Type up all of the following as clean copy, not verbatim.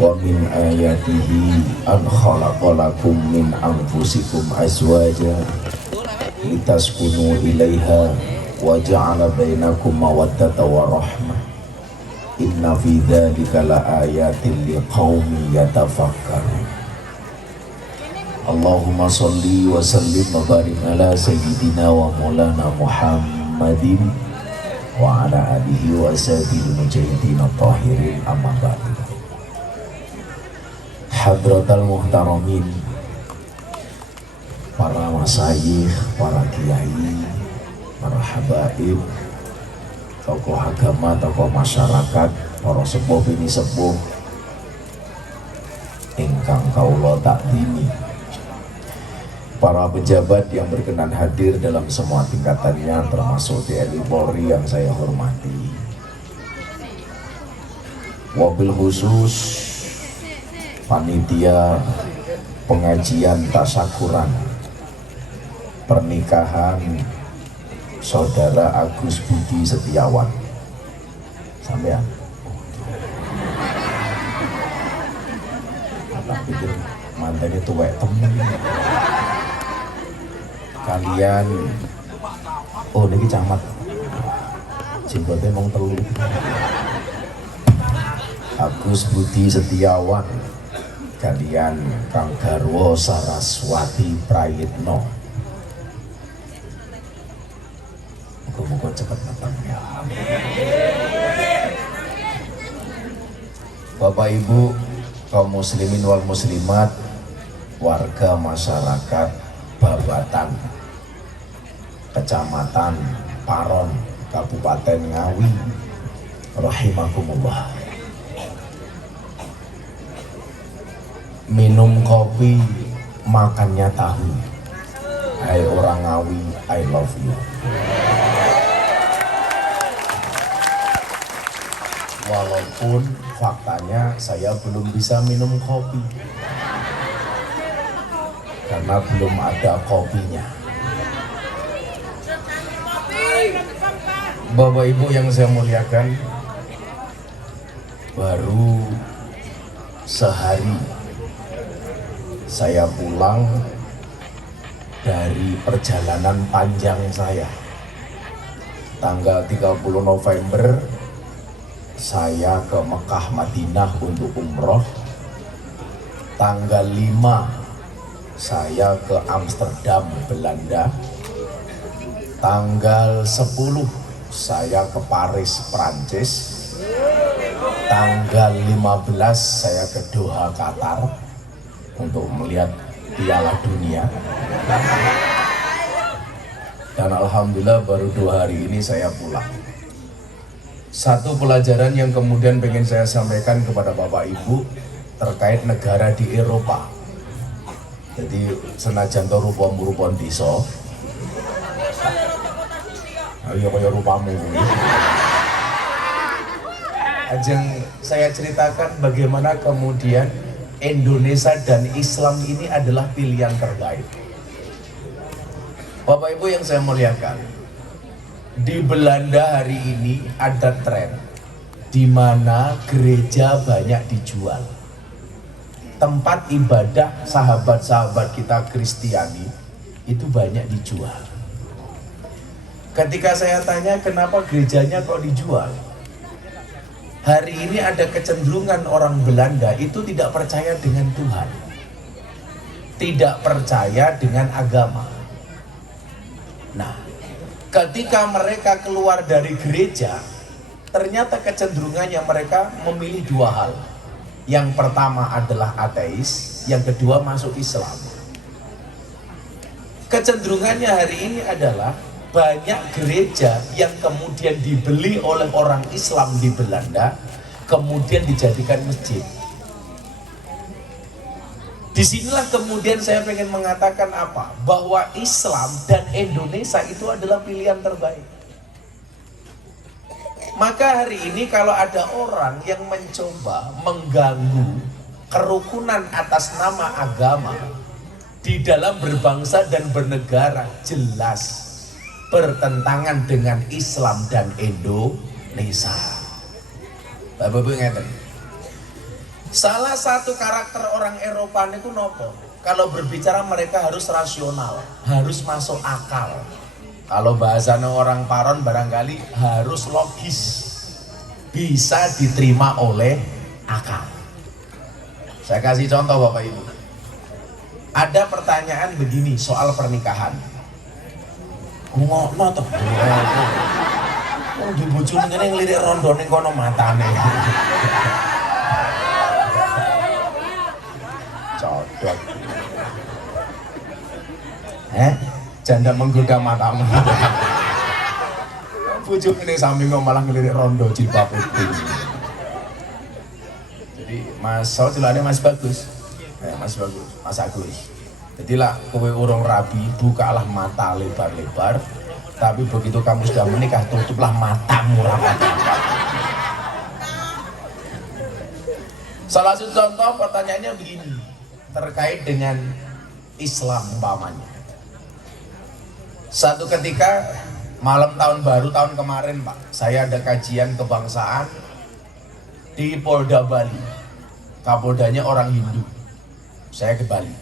wa min ayatihi an khalaqalakum min anfusikum azwaja litaskunu ilaiha wa ja'ala bainakum mawaddata wa rahmah inna fi dzalika la ayatin liqaumin yatafakkarun. Allahumma sholli wa sallim wa barik ala sayyidina wa maulana Muhammadin wa ala alihi wa sahbihi mujahidin tahirin amma ba'du. Hadratal muhtaramin, para masyayikh, para kiai, para habaib, tokoh agama, tokoh masyarakat, para sepuh bini sepuh ingkang kaula takdimi, para pejabat yang berkenan hadir dalam semua tingkatannya termasuk TNI Polri yang saya hormati, wabil khusus panitia pengajian tasyakuran pernikahan Saudara Agus Budi Setiawan. Sampean apa pikir mantan itu tuwek temen kalian? Oh niki camat jenggotnya mong telu. Agus Budi Setiawan kalian Kang Garwo Saraswati Prayitno, muga-muga cepat datang ya. Bapak Ibu kaum muslimin wal muslimat, warga masyarakat Babatan Kecamatan Paron Kabupaten Ngawi rahimakumullah. Minum kopi, makannya tahu. Hai orang Ngawi, I love you. Walaupun faktanya saya belum bisa minum kopi karena belum ada kopinya. Bapak Ibu yang saya muliakan, baru sehari saya pulang dari perjalanan panjang saya. Tanggal 30 November saya ke Mekah Madinah untuk umroh. Tanggal 5 saya ke Amsterdam Belanda. Tanggal 10 saya ke Paris Prancis. Tanggal 15 saya ke Doha Qatar untuk melihat Piala Dunia. Dan alhamdulillah baru 2 hari ini saya pulang. Satu pelajaran yang kemudian pengen saya sampaikan kepada Bapak Ibu terkait negara di Eropa. Jadi senajan to rupa-rupa desa, ayo kaya rupamu. Ajeng saya ceritakan bagaimana kemudian Indonesia dan Islam ini adalah pilihan terbaik. Bapak Ibu yang saya muliakan, di Belanda hari ini ada tren di mana gereja banyak dijual. Tempat ibadah sahabat-sahabat kita Kristiani itu banyak dijual. Ketika saya tanya kenapa gerejanya kok dijual, hari ini ada kecenderungan orang Belanda itu tidak percaya dengan Tuhan, tidak percaya dengan agama. Nah, ketika mereka keluar dari gereja, ternyata kecenderungannya mereka memilih 2 hal. Yang pertama adalah ateis, yang kedua masuk Islam. Kecenderungannya hari ini adalah banyak gereja yang kemudian dibeli oleh orang Islam di Belanda, kemudian dijadikan masjid. Disinilah kemudian saya pengen mengatakan apa? Bahwa Islam dan Indonesia itu adalah pilihan terbaik. Maka hari ini kalau ada orang yang mencoba mengganggu kerukunan atas nama agama di dalam berbangsa dan bernegara, jelas bertentangan dengan Islam dan Indonesia. Bapak-bapak ingat, Salah satu karakter orang Eropa itu nopo. Kalau berbicara mereka harus rasional, harus masuk akal. Kalau bahasanya orang Paron barangkali harus logis, bisa diterima oleh akal. Saya kasih contoh Bapak Ibu. Ada pertanyaan begini soal pernikahan. Ngono toh. Oh, di bojone ngene ngelirik rondo ning kono matane. Codot. Janda menggoda matamu. Bujuk ini samping kok malah ngelirik rondo jilbab putih. Jadi Mas Saud celane Mas Bagus. Mas Bagus, Mas Agus. Jadi lah kowe urung rabi, bukalah mata lebar-lebar. Tapi begitu kamu sudah menikah, tutuplah matamu rapat-rapat. Salah satu contoh pertanyaannya begini, terkait dengan Islam umpamanya. Satu ketika malam tahun baru tahun kemarin Pak, saya ada kajian kebangsaan di Polda Bali. Kapoldanya orang Hindu. Saya ke Bali.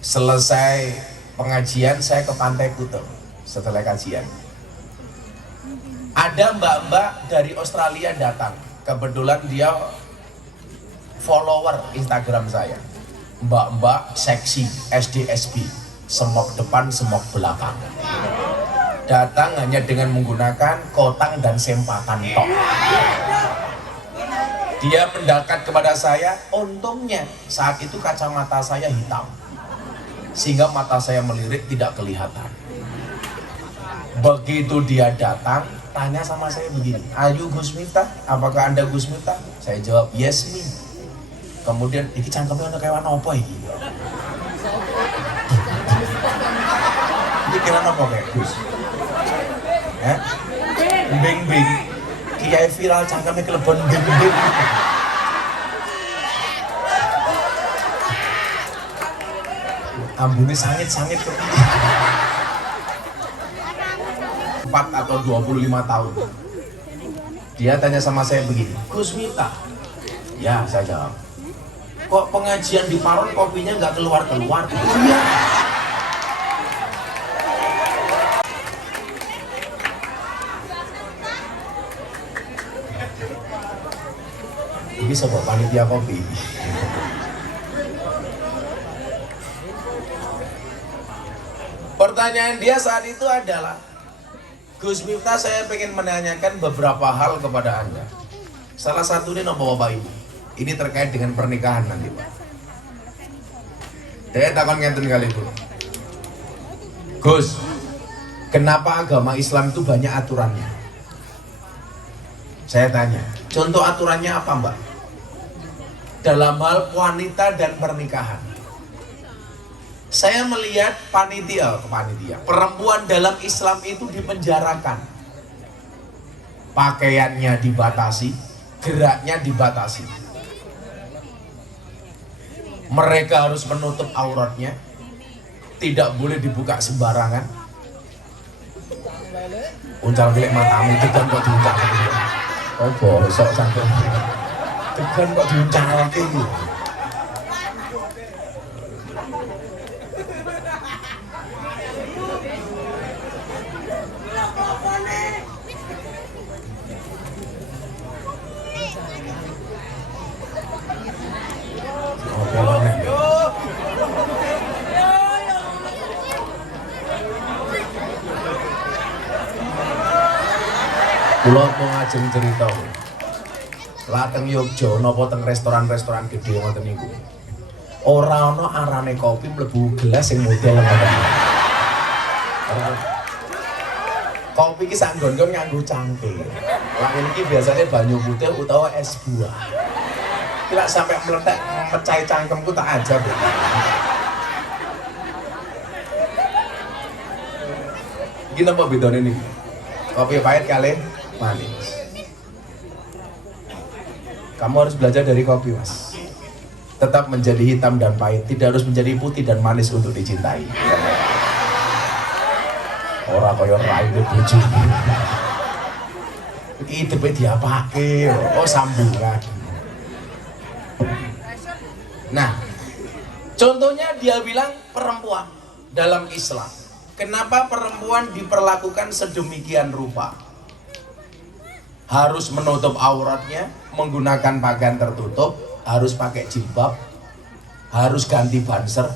Selesai pengajian saya ke Pantai Kuta. Setelah kajian, ada mbak-mbak dari Australia datang. Kebetulan dia follower Instagram saya. Mbak-mbak seksi SDSB, semok depan semok belakang. Datang hanya dengan menggunakan kotang dan sempakan tok. Dia mendekat kepada saya. Untungnya saat itu kacamata saya hitam, sehingga mata saya melirik tidak kelihatan. Begitu dia datang, tanya sama saya begini, "Ayu Gus Miftah, apakah Anda Gus Miftah?" Saya jawab, "Yes me." Kemudian, "Iki cangkemnya ana kewan apa iki?" Iki kewan apa kayak Gus? Beng-beng. Kiai viral cangkemnya kelebon beng-beng. Ambune sangit-sangit kepiye. 4 atau 25 tahun. Dia tanya sama saya begini, "Gus Miftah." Ya, saya jawab. "Kok pengajian di Paron kopinya nggak keluar-keluar?" "Iya." Ini sebab panitia kopi. Pertanyaan dia saat itu adalah, "Gus Miftah, saya ingin menanyakan beberapa hal kepada Anda. Salah satunya nomor Bapak Ibu. Ini terkait dengan pernikahan nanti Pak. Saya takon ngenten kali Bu. Gus, kenapa agama Islam itu banyak aturannya?" Saya tanya, "Contoh aturannya apa Mbak?" Dalam hal wanita dan pernikahan. Saya melihat panitia, perempuan dalam Islam itu dipenjarakan. Pakaiannya dibatasi, geraknya dibatasi. Mereka harus menutup auratnya, tidak boleh dibuka sembarangan. Uncal gelek matamu, tekan kok diuncak. Oh bosok sampai. Tekan kok diuncak gitu. Kula mau ngajeng cerita. Lah teng Yogya napa teng restoran-restoran gede ngoten niku. Ora ana arane kopi mlebu gelas sing model ngoten. Kopi iki sak nggon-nggon nganggo cangkir. Lah iki biasanya banyu putih utawa es buah. Kira sampai meletek mecahi cangkemku tak ajar. Iki napa bedane niki? Kopi pahit kali manis. Kamu harus belajar dari kopi Mas. Tetap menjadi hitam dan pahit, tidak harus menjadi putih dan manis untuk dicintai. Ora kaya raine bojo. Iki hidupe diapake, oh sambungan. Nah, contohnya dia bilang perempuan dalam Islam. Kenapa perempuan diperlakukan sedemikian rupa? Harus menutup auratnya, menggunakan pakaian tertutup, harus pakai jilbab, harus ganti banser.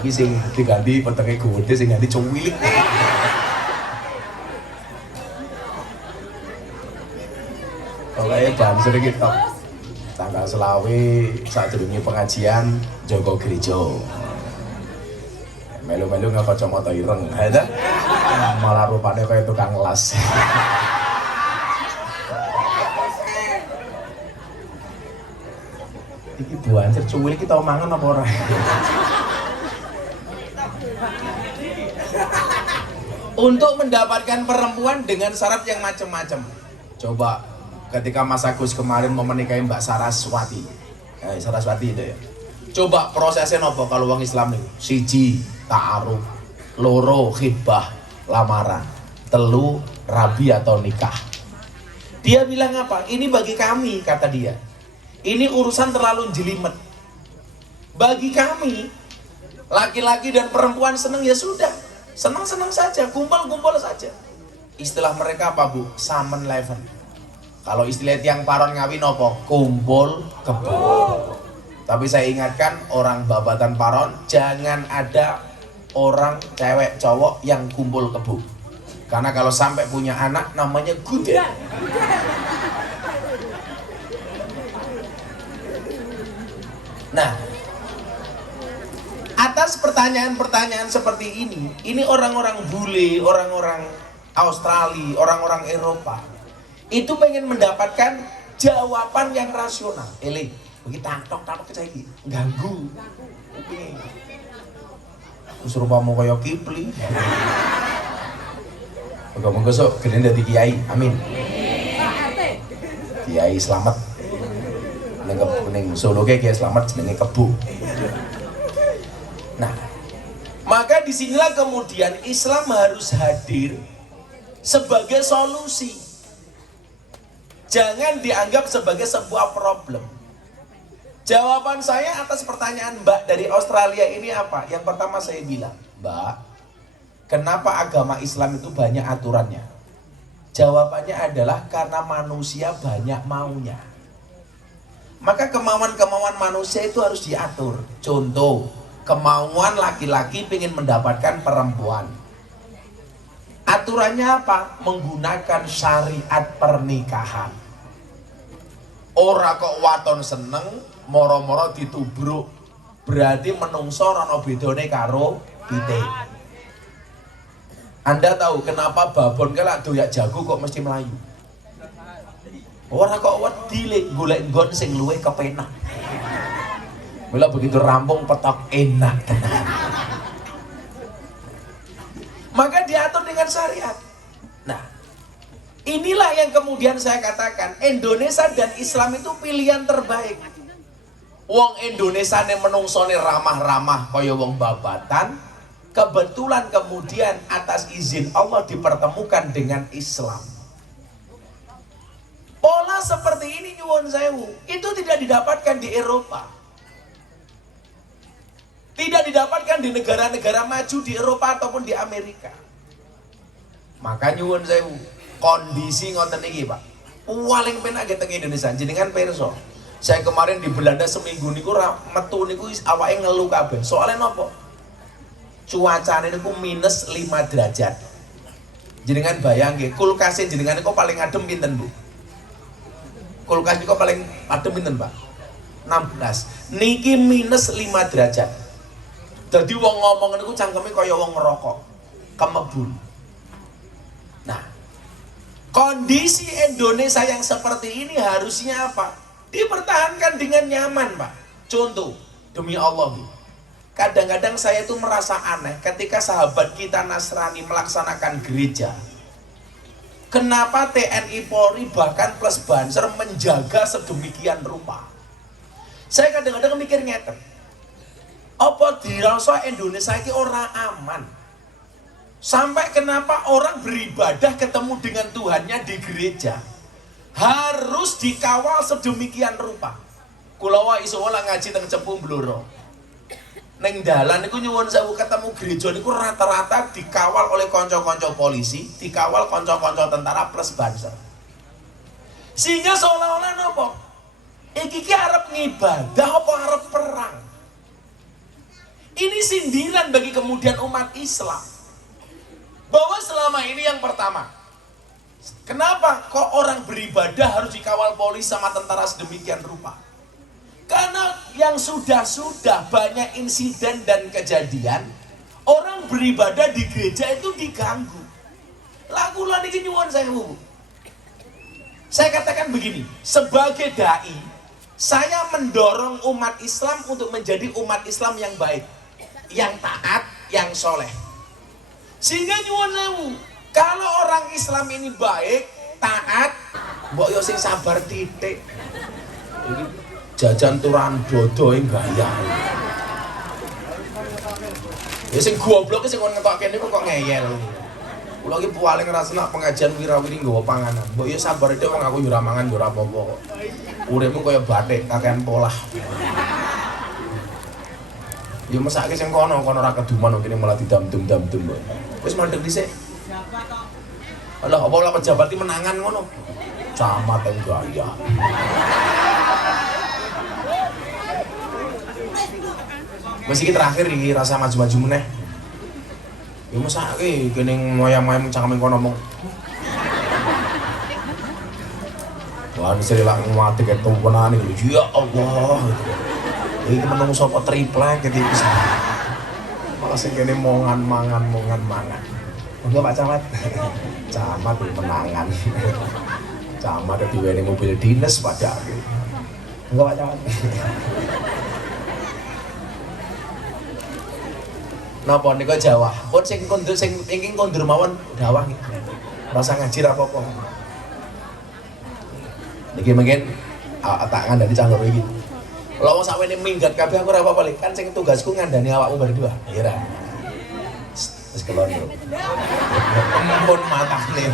Iki sing diganti petenge gede, sing ganti cuwilik. Pokoknya banser gitu. Tanggal selawe sadurunge pengajian jaga gereja. Melu-melu nggak kacamata ireng, ada? Malah rupanya kayak tukang las. Iki banser cuwil kita omangan apa ora? Untuk mendapatkan perempuan dengan syarat yang macam-macam. Coba ketika Mas Agus kemarin mau menikahi Mbak Saraswati, Saraswati itu ya. Coba prosesnya nopo kalau wong Islam nih? Siji ta'aruf, loro khitbah, lamaran, telu rabi atau nikah. Dia bilang apa? Ini bagi kami, kata dia. Ini urusan terlalu jelimet. Bagi kami, laki-laki dan perempuan seneng ya sudah, senang-senang saja, kumpul-kumpul saja. Istilah mereka apa bu? Samen leven. Kalau istilah tiang paron ngawin apa? Kumpul kebo. Tapi saya ingatkan orang babatan paron, jangan ada orang cewek cowok yang kumpul kebo. Karena kalau sampai punya anak namanya guden. Nah, atas pertanyaan-pertanyaan seperti ini orang-orang bule, orang-orang Australia, orang-orang Eropa itu pengen mendapatkan jawaban yang rasional. Eli, begitu tantok ke saya ganggu. Oke. Suruh mau kaya Kipli. Moga-moga sok gede dadi kiai. Amin. Kiai selamat. Ning Solo Kiai selamat jenenge Kebu. Nah, maka disinilah kemudian Islam harus hadir sebagai solusi. Jangan dianggap sebagai sebuah problem. Jawaban saya atas pertanyaan Mbak dari Australia ini apa? Yang pertama saya bilang, Mbak, kenapa agama Islam itu banyak aturannya? Jawabannya adalah karena manusia banyak maunya. Maka kemauan-kemauan manusia itu harus diatur. Contoh, kemauan laki-laki ingin mendapatkan perempuan. Aturannya apa? Menggunakan syariat pernikahan. Ora kok waton seneng, moro-moro ditubruk. Berarti menungso rono bedone karo pitik. Anda tahu kenapa babon kelak doyak jago kok mesti melayu? Ora kok wedi lek golek nggon sing luwih kepenak. Mula begitu rampung petok enak tenan. Maka diatur dengan syariat. Nah, inilah yang kemudian saya katakan Indonesia dan Islam itu pilihan terbaik. Wong Indonesia ne menungsone ramah-ramah kaya wong babatan, kebetulan kemudian atas izin Allah dipertemukan dengan Islam. Pola seperti ini nyuwun sewu, itu tidak didapatkan di Eropa. Tidak didapatkan di negara-negara maju di Eropa ataupun di Amerika. Maka nyuwun sewu, kondisi ngoten iki, Pak. Paling penak teng Indonesia jenengan pirsa. Saya kemarin di Belanda seminggu niku metu niku awake ngelu kabeh. Soale napa? Cuacane niku minus 5 derajat. Jenengan bayangke, kulkase jenengan niku paling adem pinten, Bu? Kulkas niku paling adem pinten, Pak? 16. Niki minus 5 derajat. Jadi wong ngomong niku cangkeme kaya wong ngerokok, kemebul. Nah, kondisi Indonesia yang seperti ini harusnya apa? Dipertahankan dengan nyaman, Pak. Contoh, demi Allah, Bu. Kadang-kadang saya itu merasa aneh ketika sahabat kita Nasrani melaksanakan gereja. Kenapa TNI Polri bahkan plus Banser menjaga sedemikian rupa? Saya kadang-kadang mikir ngeten. Apa dirasa Indonesia ini ora aman? Sampai kenapa orang beribadah ketemu dengan Tuhannya di gereja harus dikawal sedemikian rupa. Kula wae iso ngaji teng Cepu Blora. Neng dalan niku nyuwun sewu ketemu gereja niku rata-rata dikawal oleh kanca-kanca polisi, dikawal kanca-kanca tentara plus banser. Sehingga seolah-olah napa? Iki arep ngibadah apa arep perang? Ini sindiran bagi kemudian umat Islam. Bahwa selama ini yang pertama, kenapa kok orang beribadah harus dikawal polisi sama tentara sedemikian rupa? Karena yang sudah-sudah banyak insiden dan kejadian, orang beribadah di gereja itu diganggu. Lakulah ini nyuwun sewu. Saya katakan begini, sebagai dai, saya mendorong umat Islam untuk menjadi umat Islam yang baik, yang taat, yang soleh. Sehingga nyuwun sewu, kalau orang Islam ini baik, taat, mbok yo sing sabar titik. Jajan turan dodo yang gaya. Ya sing goblok sing kon ngetokke niku kok ngeyel. Kula iki paling ngrasakno pengajian wirawiri nggawa panganan. Mbok ya sabar itu wong aku yo ora mangan yo ora apa-apa kok. Uripmu kaya batik kakean polah. Ya mesake sing kono ora keduman kene malah didam-dum-dam-dum. Wis mandeg dhisik. Alah apa lah pejabat iki menangan ngono. Camat yang gaya. Masih terakhir iki rasa maju-maju meneh. Ya mesake kene moyang-moyang cangkem kono mong. Wah, sing lak mati ke tumpunan iki. Ya Allah. Iki menungso apa triplek gitu bisa. Malah sing kene mongan-mangan. Enggak Pak Camat. Camat menangan. Camat diweni mobil dinas pada akhir. Enggak Pak Camat. Napa nika Jawa? Pun sing kondur sing ingkang kondur mawon dawah nggih. Rasa ngaji ra apa-apa. Niki mungkin tak ngandani cah loro iki. Lha wong sakwene minggat kabeh aku ora apa-apa lek. Kan sing tugasku ngandani awakmu berdua. Ya ra. Wis kelondo. Ampun matane.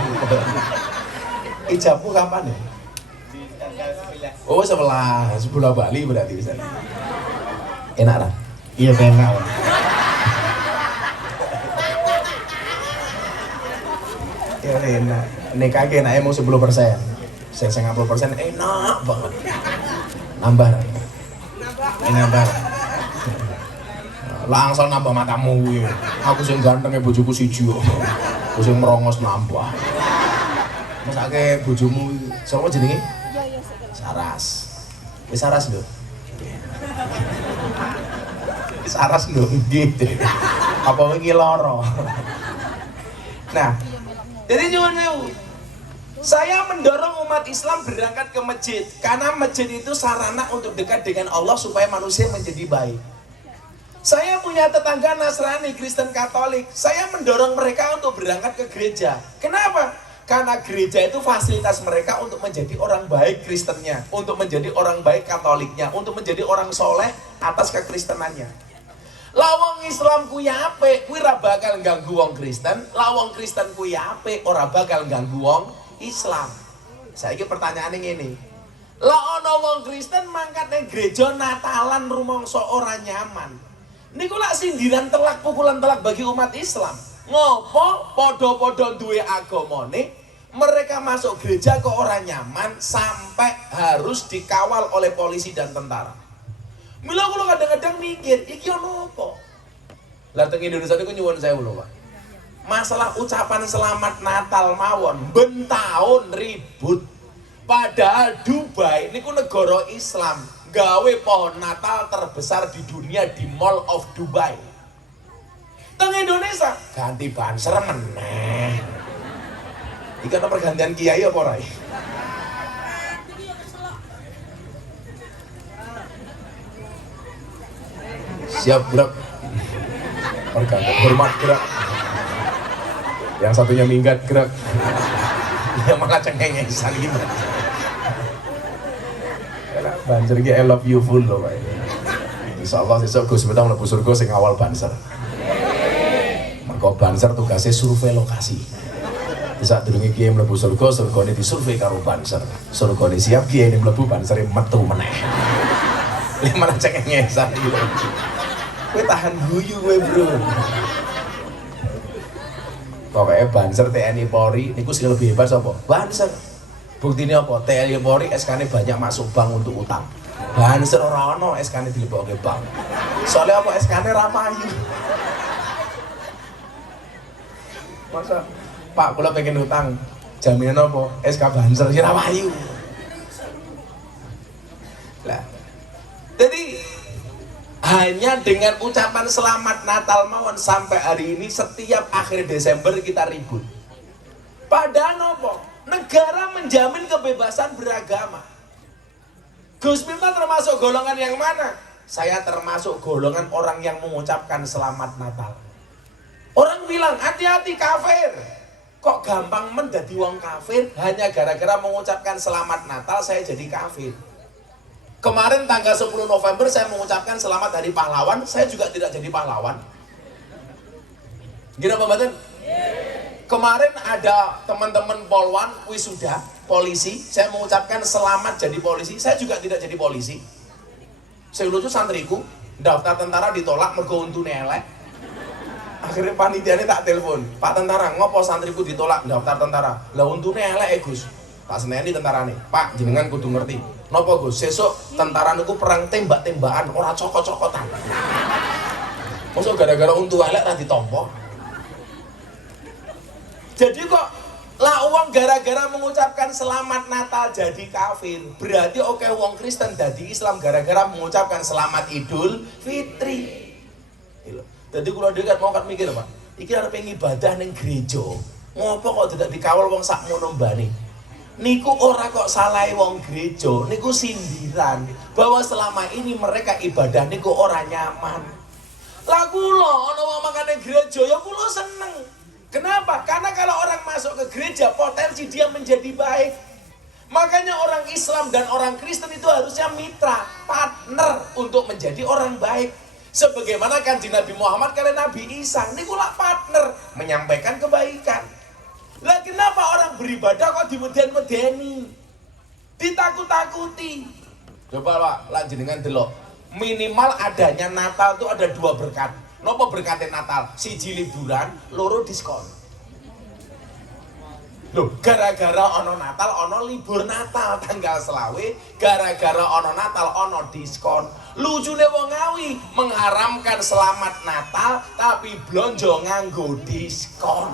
Ijabmu kapan ya? Oh, sebelah Bali berarti bisa. Enak ra? Iya enak. Ya enak. Nikah enaknya mau 10%. Saya 50% enak banget. Nambah. Nambah. Langsung nambah matamu kuwi. Aku sing gantenge bojoku siji kok. Aku sing merongos nambah. Mesake bojomu sapa jenenge? Saras. Wis saras lho. Saras lho gitu. Apa iki lara? Nah, jadi nyuwun saya mendorong umat Islam berangkat ke masjid karena masjid itu sarana untuk dekat dengan Allah supaya manusia menjadi baik. Saya punya tetangga Nasrani, Kristen, Katolik. Saya mendorong mereka untuk berangkat ke gereja. Kenapa? Karena gereja itu fasilitas mereka untuk menjadi orang baik Kristennya, untuk menjadi orang baik Katoliknya, untuk menjadi orang soleh atas kekristenannya. Lawang Islam kuwi apik, kuwi ora bakal ganggu wong Kristen. Lawang Kristen kuwi apik, ora bakal ganggu wong Islam. Saiki pertanyaane ngene. Lah ana wong Kristen mangkat ning gereja Natalan rumangsa ora nyaman. Niku lak sindiran telak pukulan telak bagi umat Islam. Ngopo padha-padha duwe agamane, mereka masuk gereja kok ora nyaman sampai harus dikawal oleh polisi dan tentara. Mila kula kadang-kadang mikir, iki ono apa? Lah teng Indonesia niku nyuwun sewu lho, Pak. Masalah ucapan selamat Natal mawon ben taun ribut. Padahal Dubai niku negara Islam, gawe pohon Natal terbesar di dunia di Mall of Dubai. Teng Indonesia ganti banser meneh. Iki ana pergantian kiai apa ora? Siap gerak. Pergantian hormat gerak. Yang satunya minggat gerak. Dia malah cengengesan gitu. Banjir iki I love you full loh Pak. Insyaallah sesuk Gus Betang mlebu surga sing awal banser. Mergo Banser tugasnya survei lokasi. Bisa durunge kiye mlebu surga, surgane disurvei karo Banser. Surgane siap kiye mlebu Bansere metu meneh. Lha malah cengengesan iki lho. Kowe tahan guyu kowe, Bro. Pokoknya Banser TNI Polri niku sing lebih hebat sapa? Banser. Buktine apa? TNI Polri SK-ne banyak masuk bank untuk utang. Banser ora ono SK-ne dilebokke bank. Soalnya apa SK-ne ra payu. Masa Pak kula pengen utang, jaminan apa? SK Banser ya ra payu. Lah. Jadi hanya dengan ucapan selamat Natal mawon sampai hari ini setiap akhir Desember kita ribut. Padahal apa? Negara menjamin kebebasan beragama. Gus Miftah termasuk golongan yang mana? Saya termasuk golongan orang yang mengucapkan selamat Natal. Orang bilang hati-hati kafir. Kok gampang menjadi wong kafir hanya gara-gara mengucapkan selamat Natal saya jadi kafir. Kemarin tanggal 10 November saya mengucapkan selamat Hari Pahlawan, saya juga tidak jadi pahlawan. Gimana Pak Batin? Kemarin ada teman-teman polwan, wisuda, polisi, saya mengucapkan selamat jadi polisi, saya juga tidak jadi polisi. Saya lucu santriku, daftar tentara ditolak mergo untune elek. Akhirnya panitianya tak telepon, Pak tentara, ngopo santriku ditolak daftar tentara? Lah untune elek Gus. Tak seneni tentara nih, Pak jenengan kudu ngerti. Nopo Gus, sesuk tentara niku perang tembak-tembakan, ora cokot-cokotan. Masa gara-gara untu elek ra ditompo? Jadi kok lah uang gara-gara mengucapkan selamat Natal jadi kafir. Berarti oke wong Kristen jadi Islam gara-gara mengucapkan selamat Idul Fitri. Jadi kalau dekat mau kan mikir Pak, iki arep ibadah ning gereja. Ngopo kok tidak dikawal wong sakmono mbane? Niku ora kok salahe wong gereja, niku sindiran bahwa selama ini mereka ibadah niku ora nyaman. Lah kula ana wong makane gereja ya kula seneng. Kenapa? Karena kalau orang masuk ke gereja potensi dia menjadi baik. Makanya orang Islam dan orang Kristen itu harusnya mitra, partner untuk menjadi orang baik. Sebagaimana kanjeng Nabi Muhammad kalian Nabi Isa, niku lah partner menyampaikan kebaikan. Lah kenapa orang beribadah kok dimeden-medeni? Ditakut-takuti. Coba Pak, lah jenengan delok. Minimal adanya Natal itu ada 2 berkat. Napa berkatnya Natal? Siji liburan, loro diskon. Loh, gara-gara ono Natal, ono libur Natal tanggal selawe, gara-gara ono Natal, ono diskon. Lucune wong Ngawi mengharamkan selamat Natal, tapi blonjo nganggo diskon.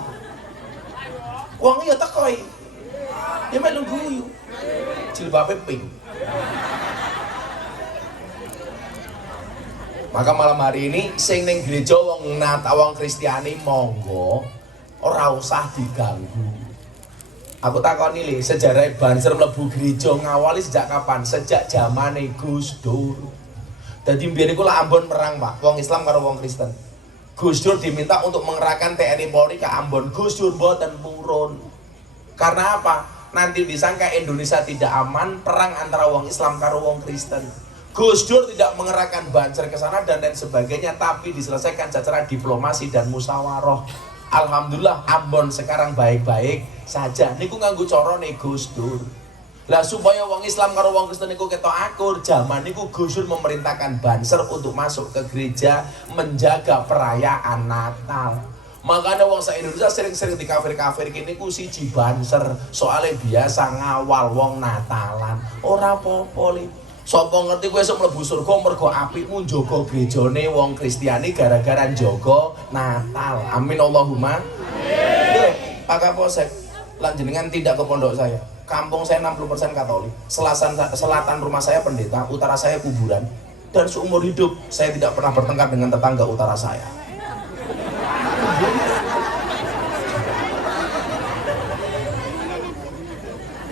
Wong ya tekoi. Ya melu guyu. Jilbabe pink. Maka malam hari ini sing ning gereja wong Natal wong Kristiani monggo ora usah diganggu. Aku takoni li, sejarah Banser mlebu gereja ngawali sejak kapan? Sejak zamane Gus Dur. Dadi mbiyen iku lah Ambon merang, Pak. Wong Islam karo wong Kristen. Gus Dur diminta untuk mengerahkan TNI Polri ke Ambon. Gus Dur mboten purun. Karena apa? Nanti disangka Indonesia tidak aman, perang antara wong Islam karo wong Kristen. Gus Dur tidak mengerahkan Banser ke sana dan lain sebagainya, tapi diselesaikan secara diplomasi dan musyawarah. Alhamdulillah Ambon sekarang baik-baik saja. Niku nganggo carane Gus Dur. Lah supaya wong Islam karo wong Kristen niku ketok akur, zaman niku Gus Dur memerintahkan Banser untuk masuk ke gereja menjaga perayaan Natal. Makanya wong se-Indonesia sering-sering di kafir-kafir kini ku siji Banser, soalnya biasa ngawal wong Natalan. Ora apa-apa li. Sapa ngerti kowe esuk mlebu surga mergo apikmu njaga gerejane wong Kristiani gara-gara njaga Natal. Amin Allahumma. Amin. Pak Kapolsek, lan jenengan tidak ke pondok saya. Kampung saya 60% Katolik. Selatan rumah saya pendeta, utara saya kuburan. Dan seumur hidup saya tidak pernah bertengkar dengan tetangga utara saya.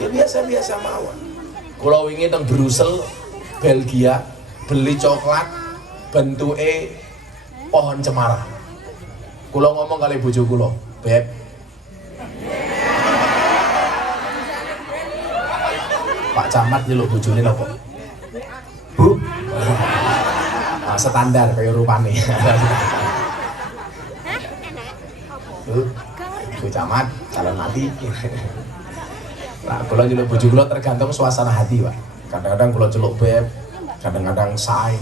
Ya biasa-biasa mawon. Kula wingi teng Brussel, Belgia, beli coklat bentuke pohon cemara. Kula ngomong kali bojo kula, "Beb, Pak Camat nyeluk bojone napa?" "Bu." Nah, standar kaya rupane. camat, calon mati. Nah, kalau nyeluk bojo kula tergantung suasana hati, Pak. Kadang-kadang kula celuk beb, kadang-kadang say.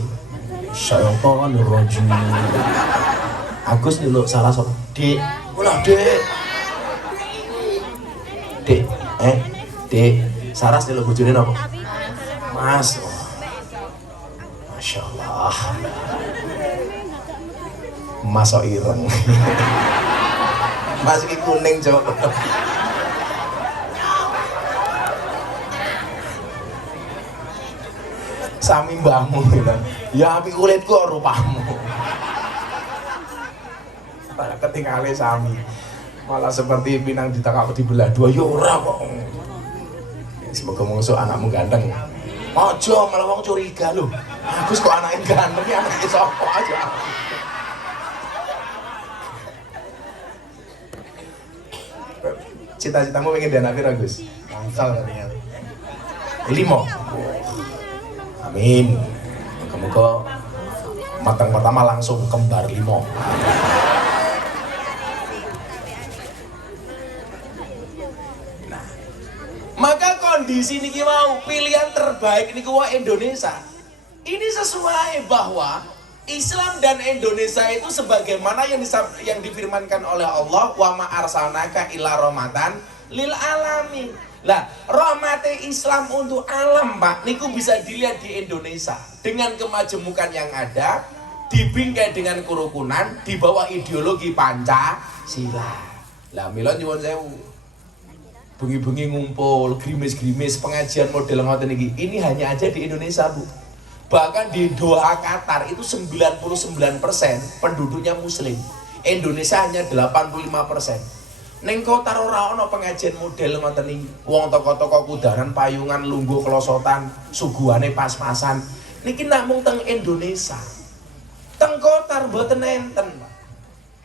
Syaitan rajim. Agus nyeluk salah satu, "Dik, kula Dik." Dik, Dik, Saras nyeluk bojone napa? Mas. Oh. Masya Allah. Mas kok ireng. Mas iki kuning, Cok. Sami mbahmu bilang, ya api kulitku rupamu. Malah ketinggalan sami. Malah seperti pinang ditakak dibelah dua, ya ora kok. Semoga musuh anakmu ganteng. Ojo malah wong curiga lho. Agus kok anaknya ganteng, ya anaknya sapa aja. Cita-citamu pengen di anak pira, Gus? Bangsal katanya. 5. Amin. Moga-moga matang pertama langsung kembar 5. Nah, maka kondisi niki mau pilihan terbaik niki wa Indonesia. Ini sesuai bahwa Islam dan Indonesia itu sebagaimana yang difirmankan oleh Allah, wa ma arsalnaka illa rahmatan lil alamin. Lah, rahmati Islam untuk alam, Pak, niku bisa dilihat di Indonesia dengan kemajemukan yang ada, dibingkai dengan kerukunan di bawah ideologi Pancasila. Lah, mila nyuwun sewu. Bengi-bengi ngumpul, grimis-grimis pengajian model ngoten iki. Ini hanya aja di Indonesia, Bu. Bahkan di Doha Qatar itu 99% penduduknya muslim. Indonesia hanya 85%. Neng Qatar ora ana pengajian model ngoten iki. Wong toko-toko kudanan payungan lungguh klosotan, suguhane pas-pasan. Niki namung teng Indonesia. Teng Qatar mboten enten, Pak.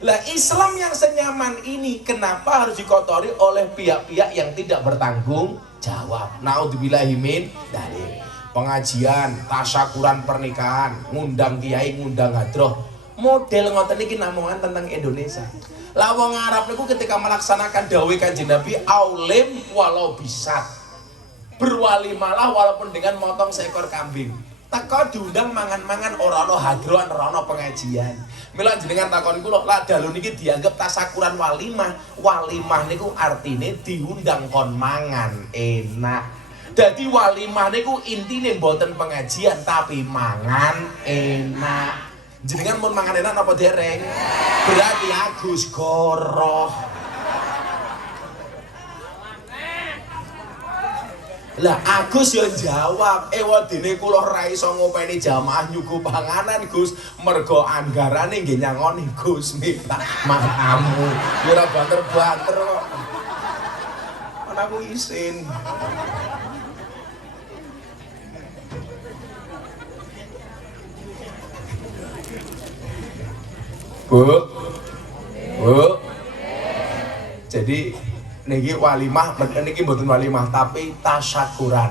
Lah Islam yang senyaman ini kenapa harus dikotori oleh pihak-pihak yang tidak bertanggung jawab? Naudzubillahi min dzalik. Pengajian, tasyakuran pernikahan, ngundang kiai, ngundang hadroh. Model ngoten iki namungan tentang Indonesia. Lah wong Arab niku ketika melaksanakan dawuh Kanjeng Nabi, aulim walau bisat. Berwalimalah walaupun dengan motong seekor kambing. Teko diundang mangan-mangan ora ana hadrohan, ora ana pengajian. Mila jenengan takon kula, lah dalu niki dianggap tasyakuran walimah. Walimah niku artine diundang kon mangan enak. Jadi walimah niku intine mboten pengajian tapi mangan enak. Jenengan mun mangan enak napa dereng? Berarti Agus goroh. Lah Agus yo jawab, wadene kula ora iso ngopeni jamaah nyuguh panganan, Gus. Mergo anggarane nggih nyangoni Gus minta matamu. Yo ora banter-banter kok. Ana aku isin. Bu, jadi niki walimah, niki mboten walimah tapi tasyakuran.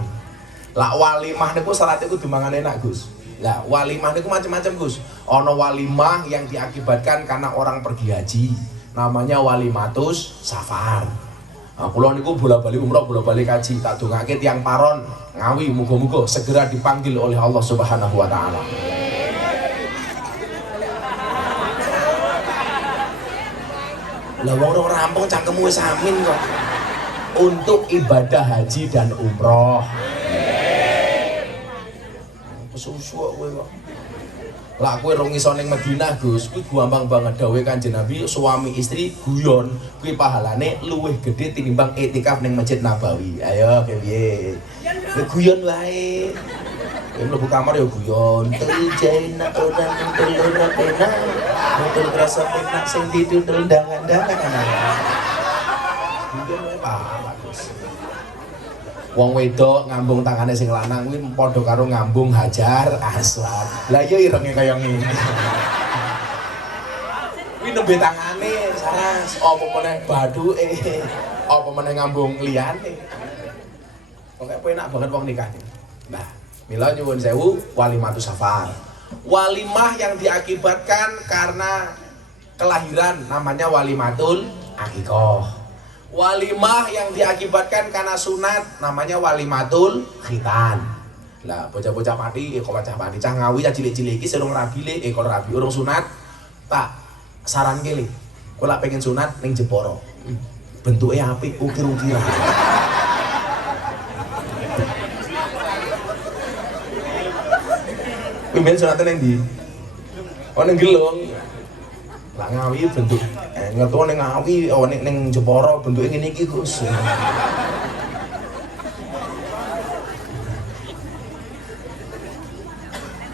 Lah walimah niku syaratnya kudu mangan enak, Gus. Lah walimah niku macam-macam, Gus. Ono walimah yang diakibatkan karena orang pergi haji, namanya walimatus safar. Nah, kula niku bola-bali umroh, bola-bali haji, tak dongake tiyang paron Ngawi muga-muga segera dipanggil oleh Allah Subhanahu wa taala. Lah wong ora rampung cangkemmu wis amin kok. Untuk ibadah haji dan umroh. Kesusu kowe kok. Lah kowe rong iso ning Madinah, Gus, kuwi gampang banget dawuh Kanjeng Nabi, suami istri guyon, kuwi pahalane luwih gede tinimbang iktikaf ning Masjid Nabawi. Ayo piye? Guyon wae. Kowe mlebu kamar ya guyon. Terjena orang telur pena. Betul rasa penak sing didudul dangan-dangan anak. Guyon wae bagus. Wong wedok ngambung tangane sing lanang kuwi padha karo ngambung Hajar Aswad. Lah iya irenge kaya ngene. Kuwi nembe tangane Saras, apa meneh bathuke, apa meneh ngambung liyane. Pokoke penak banget wong nikah. Nah, mila nyuwun sewu walimatus safar. Walimah yang diakibatkan karena kelahiran namanya walimatul akikoh. Walimah yang diakibatkan karena sunat namanya walimatul khitan. Lah bocah-bocah pati, bocah pati cah ngawi cah cilik-cilik iki serung rabi le, kalau rabi urung sunat tak saran kele. Kowe lak pengen sunat ning Jepara. Bentuknya apik, ukir-ukiran. Pimpinan sunatnya ning ndi? Oh ning Gelung. Lah ngawi bentuk ngerti ning ngawi ning Jepara bentuke ngene iki Gus.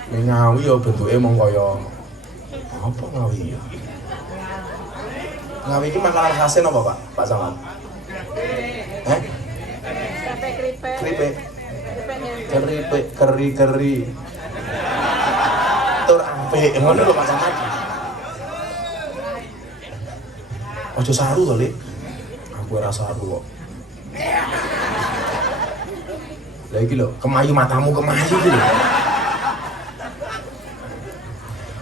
Ning ngawi ya bentuke mung kaya apa ngawi ya? Ngawi iki makanan khasnya apa Pak? Pak Samad? Sampai Keripik. Keri. Tur apik ngono lho Pak Samad. Ojo saru to, Lik. Aku ora saru kok. Lah iki lho, kemayu matamu kemayu iki lho.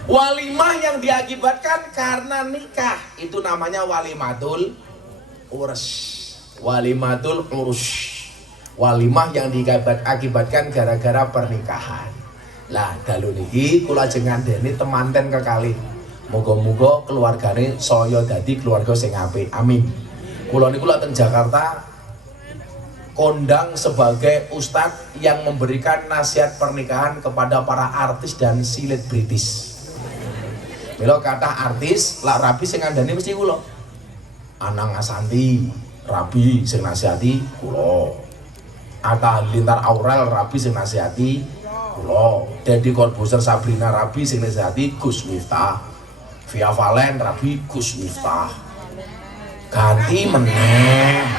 Walimah yang diakibatkan karena nikah itu namanya walimatul urus. Walimatul urus. Walimah yang diakibatkan gara-gara pernikahan. Lah dalu niki kula ajeng ngandhani temanten kekalih. Moga-moga keluargane saya dadi keluarga sing apik. Amin. Kula niku lak teng Jakarta kondang sebagai ustadz yang memberikan nasihat pernikahan kepada para artis dan selebritis. Mila kata artis, lak rabi sing ngandani mesti kula. Anang Asanti, rabi sing nasihati kula. Atta Halilintar Aurel, rabi sing nasihati kula. Deddy Corbuzier Sabrina, rabi sing nasihati Gus Miftah. Via Valen, rabi Gus Miftah. Ganti meneh.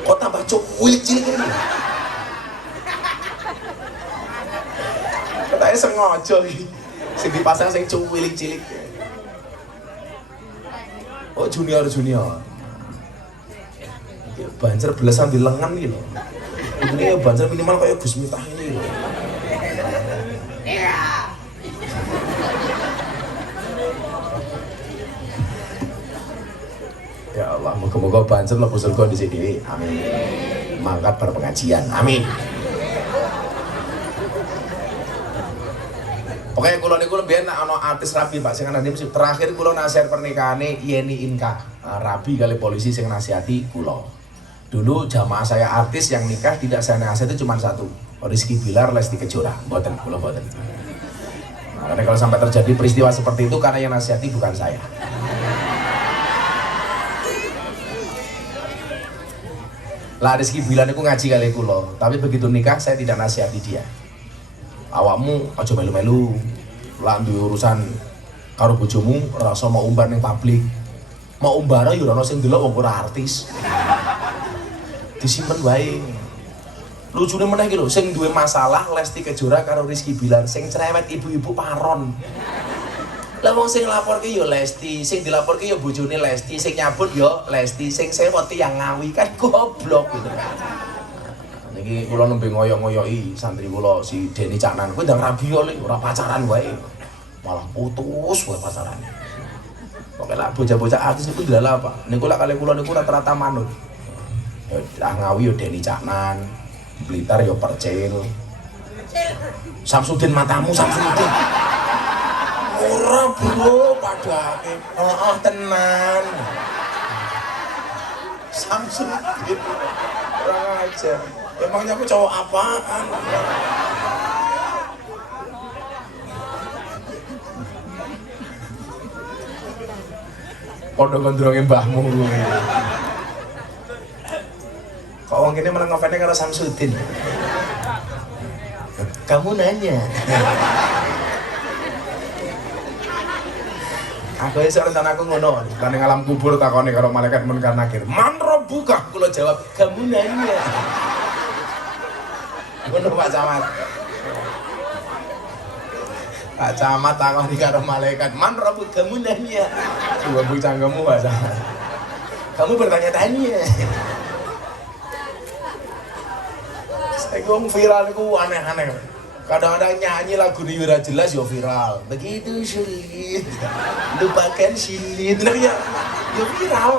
Kok tambah cuwil cilik ini? Katanya sengaja iki. Sing dipasang sing cilik-cilik. Oh junior. Ya banser belasan di lengan iki lho. Ini banser minimal kayak Gus Miftah ini lho. Ya Allah, moga-moga banser lebu surga di sini. Amin. Mangkat berpengajian. Amin. Oke, kula niku mbiyen ana artis rabi Pak sing ngandani terakhir kula nasihat pernikahane Yeni Inka. Rabi kali polisi sing nasihati kula. Dulu jamaah saya artis yang nikah tidak saya nasihati cuma satu. Rizky Bilar, Lesti Kejora. Mboten, kula mboten. Nah, karena kalau sampai terjadi peristiwa seperti itu karena yang nasihati bukan saya. Lah Rizky Bilar niku ngaji kali kula, tapi begitu nikah saya tidak nasihati dia. Awakmu aja melu-melu lah duwe urusan karo bojomu rasa mau umbar ning publik. Mau umbara ya ora ono sing delok wong ora artis. Disimpen wae. Lucune meneh iki lho sing duwe masalah Lesti Kejora karo Rizky Bilar, sing cerewet ibu-ibu paron. Lah wong sing laporke ya Lesti, sing dilaporke ya bojone Lesti, sing nyabut ya Lesti, sing sewot yang ngawi kan goblok gitu kan. Niki kula nembe ngoyok-ngoyoki santri kula si Deni Caknan. Kowe ndang rabi oleh ora pacaran wae. Malah putus wae pacarane. Pokoke lak bocah-bocah artis niku ndala apa? Niku lak kali kula niku rata-rata manut. Ya ngawi ya Deni Caknan, Blitar ya Percil. Samsudin matamu Samsudin. Ora bro padake. Heeh tenan. Samsudin. Ora aja. Emangnya aku cowok apaan? Podo gondrongin mbahmu kuwi. Kok wong kene meneng ngefane karo Samsudin. Kamu nanya. Aku iso rencana aku ngono, kan ning alam kubur takone karo malaikat munkar nakir. Man rabbuka? Kula jawab, kamu nanya. Ngono Pak Camat. Pak Camat takoni karo malaikat, "Man rabbuka?" Kamu nanya. Coba bu cangkemmu Pak Camat. Kamu bertanya-tanya. Saya ngomong viral itu aneh-aneh. Kadang-kadang nyanyi lagu ini ora jelas ya viral. Begitu sulit, lupakan sulit. Nah ya, Ya viral.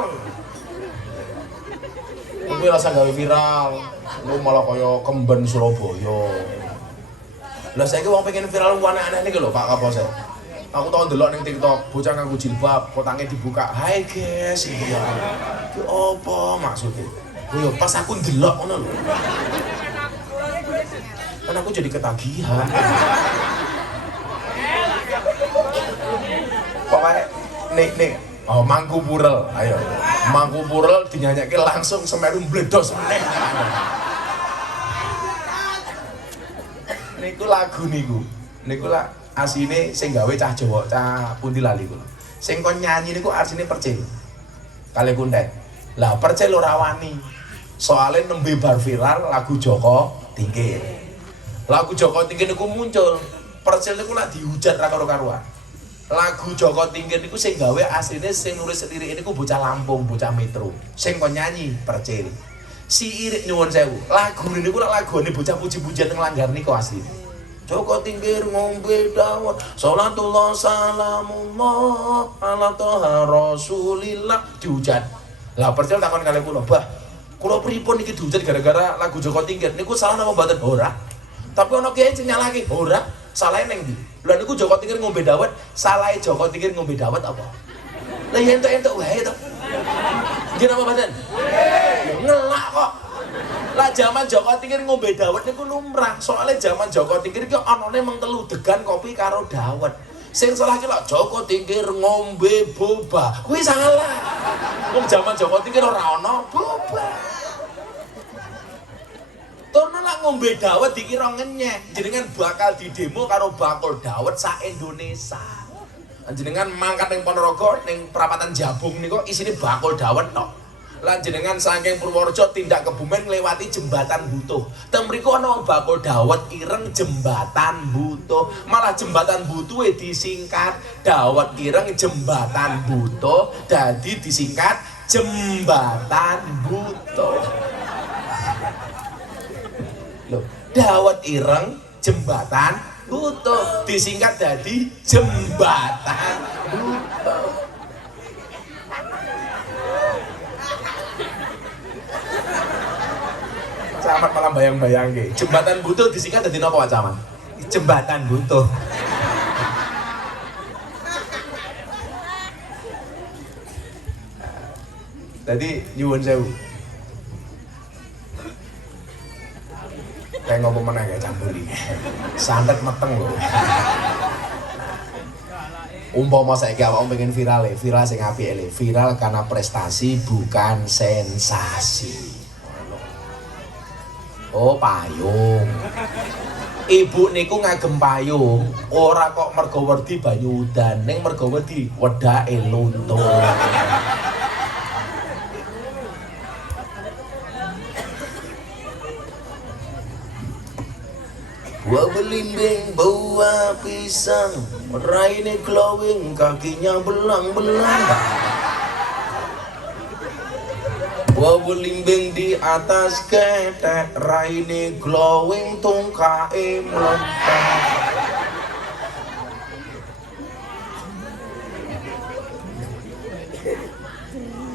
Kowe rasa gawe viral, lu malah kaya kemben Surabaya. Lah saiki wong pengen viral aneh-aneh iki lho Pak Kapolsek. Aku tau ndelok ning TikTok, bocah nganggo jilbab, kotange dibuka. Hai guys, iya. Ki opo maksudnya? Yo pas aku ndelok ngono lho. Kan aku jadi ketagihan. Pokoknya nih, oh Mangkupurel, ayo. Mangkupurel dinyanyake langsung Semeru mbledos meneh. Niku lah asine sing gawe cah Jawa, cah pundi lali kula. Sing kon nyanyi niku asine Percil. Kali Kuntet. Lah Percil ora wani. Soale nembe bar viral lagu Joko Tingkir. Lagu Joko Tingkir niku muncul. Percil niku lak dihujat ra karo-karuan. Lagu Joko Tingkir niku sing gawe asline sing nulis lirike niku bocah Lampung, bocah Metro. Sing kon nyanyi Percil. Si Irik nyuwun sewu. Lagu niku lak lagone bocah puji-pujian teng langgar niku asline. Joko Tingkir ngombe dawet, sholatullah salamullah ala toha rasulillah dihujat. Lah Percil takon kali kula, bah, kula pripun iki dihujat gara-gara lagu Joko Tingkir? Niku salah napa mboten? Ora. Tapi ana kiai sing nyalahke, ora. Salahe ning ndi? Lah niku Joko Tingkir ngombe dawet, salahe Joko Tingkir ngombe dawet apa? Lah yen entuk wae to. Nggih napa mboten? Ngelak kok. Lah zaman Joko Tingkir ngombe dawet niku lumrah. Soale zaman Joko Tingkir iki anane mung telu degan kopi karo dawet. Sing salah ki lho Joko Tingkir ngombe boba. Kuwi salah. Wong zaman Joko Tingkir ora ana boba. Tono lak ngombe dawet dikira ngenyek. Jenengan bakal didemo karo bakul dawet sak Indonesia. Jenengan mangkat ning Ponorogo ning perapatan Jabung niku isine bakul dawet tok. Lan jenengan saking Purworejo tindak ke Bumen ngliwati jembatan Butuh. Teng mriku ana bakul dawet ireng jembatan Butuh. Malah jembatan Butuhe disingkat dawet ireng jembatan Butuh, dadi disingkat jembatan Butuh. Loh, dawet ireng jembatan Butuh disingkat dadi jembatan Butuh. Camat malah bayang-bayang ke. Jembatan Butuh disingkat dadi napa Pak Camat? Jembatan Butuh. Jadi nyuwun sewu. Kayak ngopo meneh ya campuri. Santet meteng lho. Umpama saiki awakmu pengen viral sing apik le. Viral karena prestasi bukan sensasi. Oh payung. Ibu niku ngagem payung, ora kok mergo wedi banyu udan, ning mergo wedi wedake luntur. Buah belimbing, buah pisang, raine glowing, kakinya belang-belang. Buah belimbing di atas ketek, raine glowing, tungkae meletak.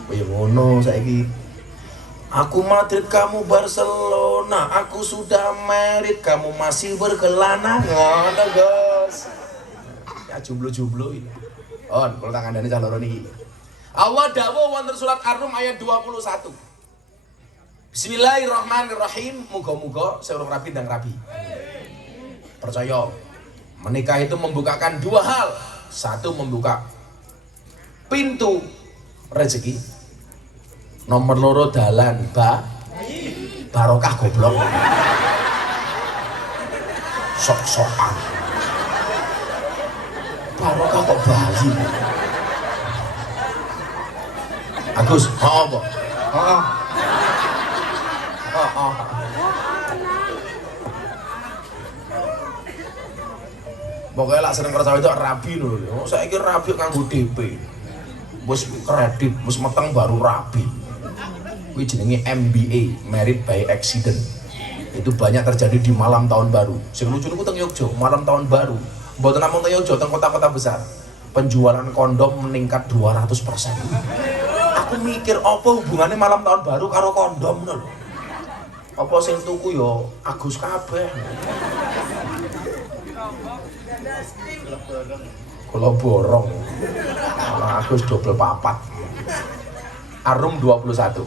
Kaya ngono saiki. Aku Madrid, kamu Barcelona, aku sudah married, kamu masih berkelana. Ngono, Gus. Ya jomblo-jomblo ini. On, kalau tangan cah loro niki. Allah dawuh wonten surat Ar-Rum ayat 21. Bismillahirrahmanirrahim. Muga-muga seurung rabi dan rabi. Percaya, menikah itu membukakan dua hal. Satu, membuka pintu rezeki. Nomor loro, dalan barokah goblok. Sok-sokan. Barokah kok bayi. Agus, apa? Pokoknya lah seneng kerja itu rabi lho. Saya kira rabi kanggo DP. Wis kredit, wis meteng baru rabi. Kuwi jenenge MBA, Married by Accident. Itu banyak terjadi di malam tahun baru. Sing lucu niku teng Yogyo, malam tahun baru. Mboten namung teng Yogyo, teng kota-kota besar. Penjualan kondom meningkat 200%. Aku mikir apa hubungannya malam tahun baru karo kondom lho. Apa sing tuku yo Agus kabeh. Kula borong. Agus double papat. Arum 21.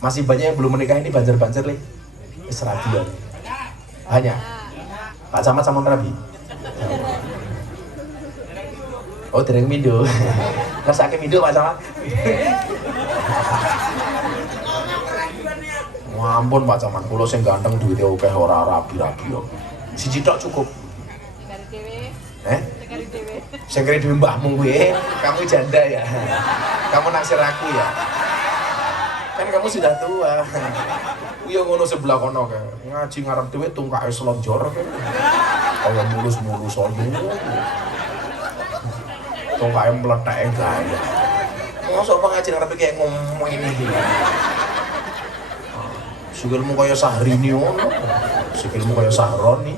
Masih banyak yang belum menikah ini banjar-banjar le. Wis radian. Hanya Pak Camat sama Rabi. Oh, dereng mindo. Rasake mindo Pak Camat. Ampun Pak Camat, kula sing ganteng duwite akeh ora rabi-rabi kok. Siji tok cukup. Sing keri dhewe mbahmu kuwi, kamu janda ya. Kamu naksir aku ya. Kan kamu sudah tua. Iya ngono sebelah kono kae. Ngaji ngarep dhewe tungkake selonjor. Kaya mulus-mulus sono. Tungkake mletheke gaya. Mosok pengaji ngarep iki ngomong ini iki. Sikilmu kaya Sahrini ngono. Sikilmu kaya Sahroni.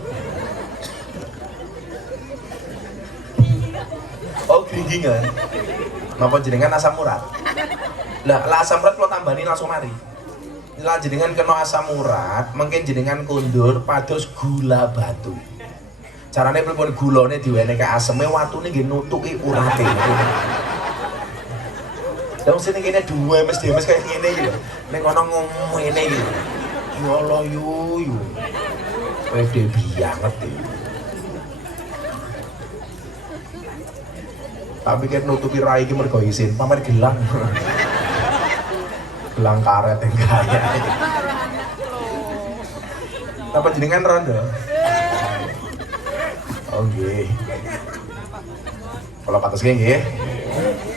Oh, gringgingan. Napa jenengan asam urat? Lah asam urat kalau tambani langsung mari. Lah jenengan kena asam urat, mungkin jenengan kundur pados gula batu. Carane pripun gulane diwenehke aseme watune nggih nutuki urate. Lah sing kene duwe mesti kaya ngene iki lho. Ning kono ngomong ngene iki. Ya Allah yu. Pede banget iki. Tak pikir nutupi rai iki mergo isin, pamer gelang. Gelang karet yang kaya. Apa jenengan rondo? Oh nggih. Kalau patus nggih.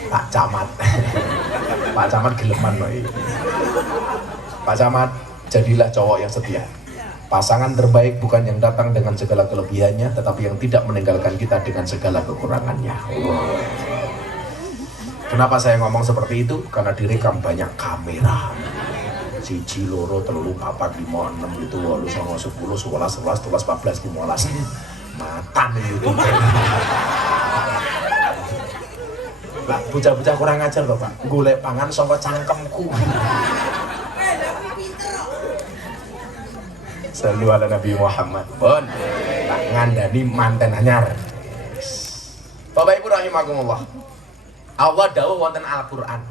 Pak Camat. Pak Camat geleman lho iki. Pak Camat, jadilah cowok yang setia. Pasangan terbaik bukan yang datang dengan segala kelebihannya, tetapi yang tidak meninggalkan kita dengan segala kekurangannya. Wow. Kenapa saya ngomong seperti itu? Karena direkam banyak kamera. 1, 2, 3, 4, 5, 6, 7, 8, 9, 10, 11, 12, 13, 14, 15. Matan itu. Pak, bocah-bocah kurang ajar kok Pak. Golek pangan saka cangkemku. Sallu ala Nabi Muhammad. Pun tak ngandani manten anyar. Bapak Ibu rahimakumullah. Allah dawuh wonten Al-Qur'an.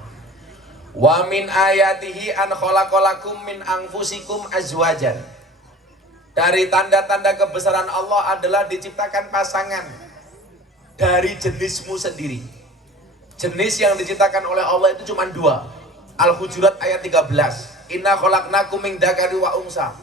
Wa min ayatihi an khalaqalakum min anfusikum azwajan. Dari tanda-tanda kebesaran Allah adalah diciptakan pasangan dari jenismu sendiri. Jenis yang diciptakan oleh Allah itu cuma 2. Al-Hujurat ayat 13. Inna khalaqnakum min dzakari wa unsa.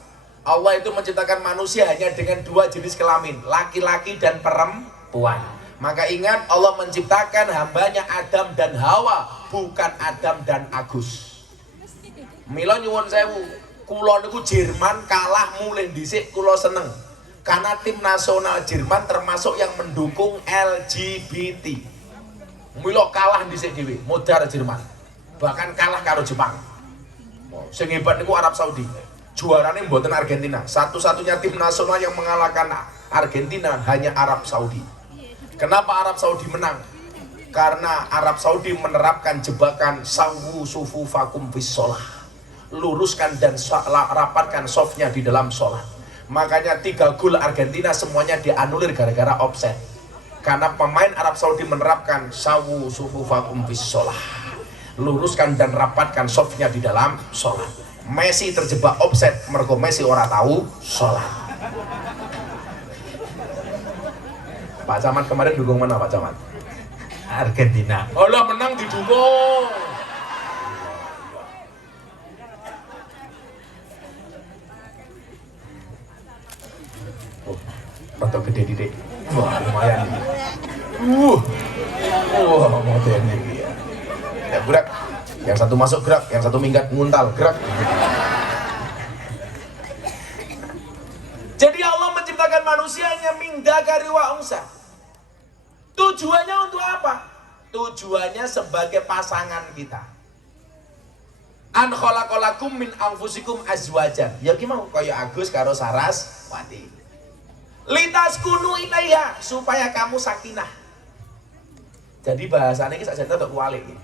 Allah itu menciptakan manusia hanya dengan 2 jenis kelamin, laki-laki dan perempuan. Maka ingat, Allah menciptakan hambanya Adam dan Hawa, bukan Adam dan Agus. Mila nyuwun sewu, kula niku Jerman kalah mulai dhisik kula seneng. Karena tim nasional Jerman termasuk yang mendukung LGBT. Mila kalah dhisik dhewe, modar Jerman. Bahkan kalah karo Jepang. Sing hebat niku Arab Saudi. Juaranya mboten Argentina. Satu-satunya tim nasional yang mengalahkan Argentina hanya Arab Saudi. Kenapa Arab Saudi menang? Karena Arab Saudi menerapkan jebakan sawu sufufakum fis sholah. Luruskan dan rapatkan softnya di dalam sholat. Makanya 3 gol Argentina semuanya dianulir gara-gara offset. Karena pemain Arab Saudi menerapkan sawu sufufakum fis sholah. Luruskan dan rapatkan softnya di dalam sholat. Messi terjebak offset mergo Messi ora tahu sholat. Pak Camat kemarin dukung mana Pak Camat? Argentina. Allah menang didukung. Oh, rada gede didik. Wah, lumayan ini. Modern ini ya. Ya gerak. Yang satu masuk gerak, yang satu minggat nguntal gerak. Jadi Allah menciptakan manusianya min dzakari wa unsa. Tujuannya untuk apa? Tujuannya sebagai pasangan kita. An khalaqalakum min anfusikum azwajan. Ya ki mau kaya Agus karo Saraswati. Litaskunu ilaiha, supaya kamu sakinah. Jadi bahasane iki sakjane tok kualik iki.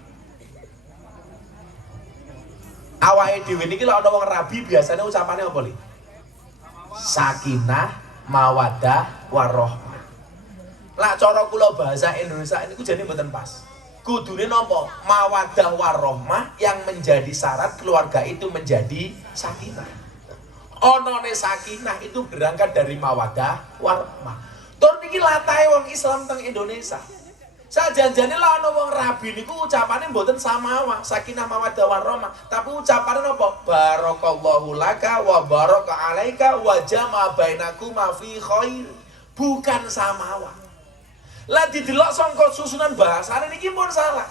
Awake dhewe niki lek ana wong rabi biasanya ucapane apa, Li? Sakinah, mawaddah, warahmah. Lah cara kula bahasa Indonesia niku jane mboten pas. Kudune napa? Mawaddah warahmah yang menjadi syarat keluarga itu menjadi sakinah. Onone sakinah itu berangkat dari mawaddah warahmah. Tur niki latahe wong Islam teng Indonesia. Sajanjane lah ana wong rabi niku ucapane mboten samawa, sakinah mawaddah warahmah, tapi ucapane napa? Barakallahu laka wa baraka alaika wa jama bainakuma fi khair. Bukan samawa. Lah didelok sangka susunan bahasane niki pun salah.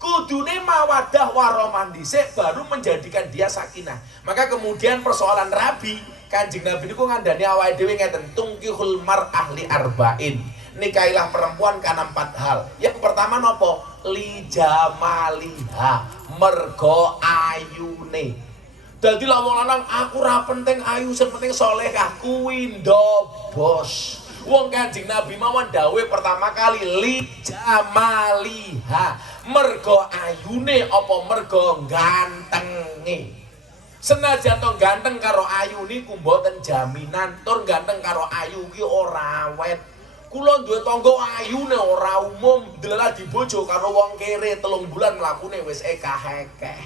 Kudune mawaddah warahmah dhisik baru menjadikan dia sakinah. Maka kemudian persoalan rabi, Kanjeng Nabi niku ngandani awake dhewe ngeten, tungkihul mar'ah li arba'in. Nikahilah perempuan karena 4 hal. Yang pertama nopo? Li jamaliha, mergo ayune. Dadi lak wong lanang aku ora penting ayu, sing penting salehah, kuwi ndobos. Wong Kanjeng Nabi mawon dawuh pertama kali li jamaliha, mergo ayune apa mergo gantenge. Senajan to ganteng karo ayu niku mboten jaminan tur ganteng karo ayu ki ora awet. Kula duwe tangga ayune ora umum, delalah dibojo karo wong kere 3 bulan mlakune wis ekah-ekeh.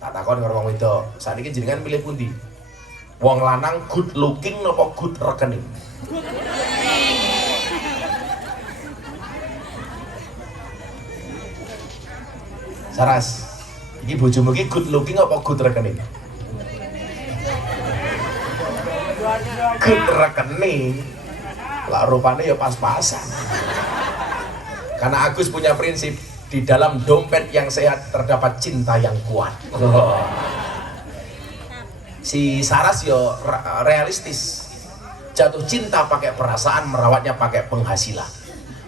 Tak takon karo wong wedok, sakniki jenengan pilih pundi? Wong lanang good looking napa good rekening? Saras, iki bojomu iki good looking apa good rekening? Good rekening. Lah rupanya ya pas-pasan. Karena Agus punya prinsip, di dalam dompet yang sehat terdapat cinta yang kuat. Si Saras yo realistis, jatuh cinta pakai perasaan, merawatnya pakai penghasilan.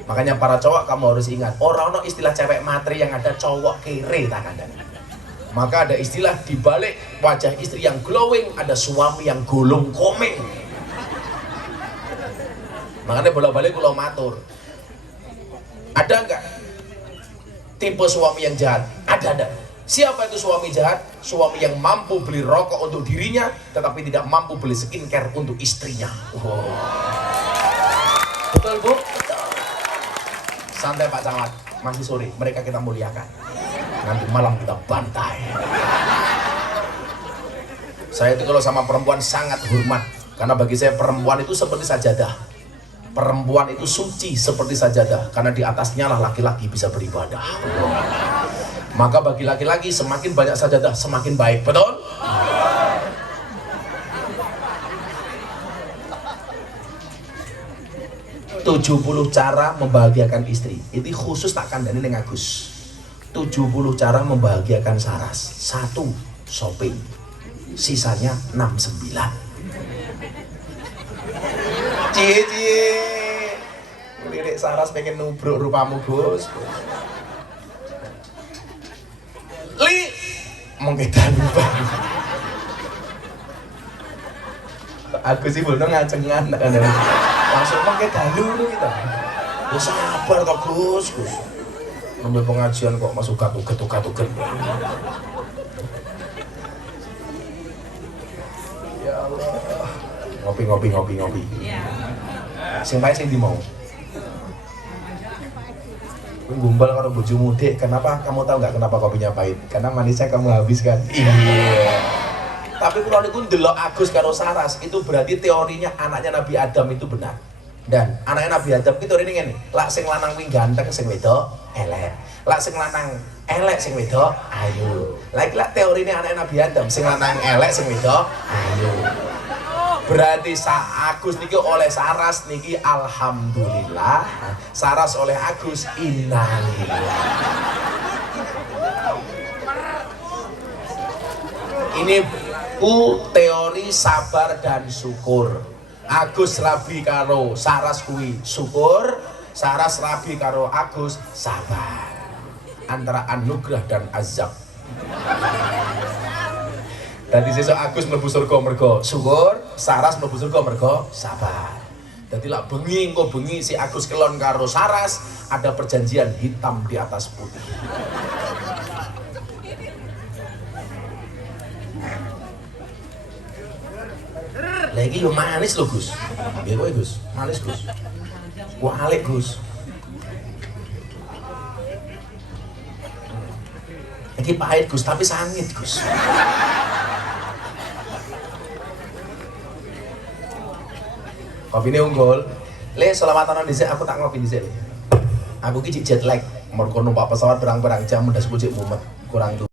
Makanya para cowok kamu harus ingat, orang istilah cewek materi yang ada cowok kere tak ada. Maka ada istilah di balik wajah istri yang glowing ada suami yang golong komeng. Makanya bolak-balik kalau matur, ada enggak tipe suami yang jahat? Ada. Siapa itu suami jahat? Suami yang mampu beli rokok untuk dirinya tetapi tidak mampu beli skincare untuk istrinya. Wow. Betul Bu? Betul. Santai Pak Camat, masih sore, mereka kita muliakan. Nanti malam kita bantai. Saya itu kalau sama perempuan sangat hormat, karena bagi saya perempuan itu seperti sajadah. Perempuan itu suci seperti sajadah, karena di atasnya lah laki-laki bisa beribadah. Maka bagi laki-laki semakin banyak sajadah semakin baik, betul? Tujuh 70 cara membahagiakan istri. Itu khusus tak kandani ning Agus. 70 cara membahagiakan Saras. 1 shopping. Sisanya 69. Cie. Lirik Saras pengen nubruk rupamu Gus. Li mengkedan bang. Aku sih belum ngacengan kan. Langsung mengkedan dulu kita. Ya sabar toh Gus. Nambah pengajian kok masuk katuket. Ya Allah. Ngopi. Sing bae sing di mau. Gumbal karo bojomu, Dek. Kenapa? Kamu tahu nggak kenapa kopinya pahit? Karena manisnya kamu habiskan. Iya. Tapi kalau niku ndelok Agus karo Saras, itu berarti teorinya anaknya Nabi Adam itu benar. Dan anaknya Nabi Adam itu teori ngene, lak sing lanang kuwi ganteng, sing wedok elek. Lak sing lanang elek, sing wedok ayu. Lak teorine anaknya Nabi Adam, sing lanang elek, sing wedok ayu. Berarti Agus niki oleh Saras niki alhamdulillah, Saras oleh Agus innalillah. Ini teori sabar dan syukur. Agus rabi karo Saras kuwi syukur, Saras rabi karo Agus sabar. Antara anugerah dan azab. Dadi sesuk Agus mlebu surga mergo syukur, Saras mlebu surga mergo sabar. Dadi lak bengi engko bengi si Agus kelon karo Saras, ada perjanjian hitam di atas putih. Lah iki yo manis lho Gus. Nggih kowe Gus, manis Gus. Wah alik Gus. Iki pahit Gus, tapi sangit Gus. Kopi ini unggul. Le selawatan dhisik aku tak ngopi dhisik. Aku ki jet lag. Mergo numpak pesawat berang-berang jam udah 10 mumet kurang tuh.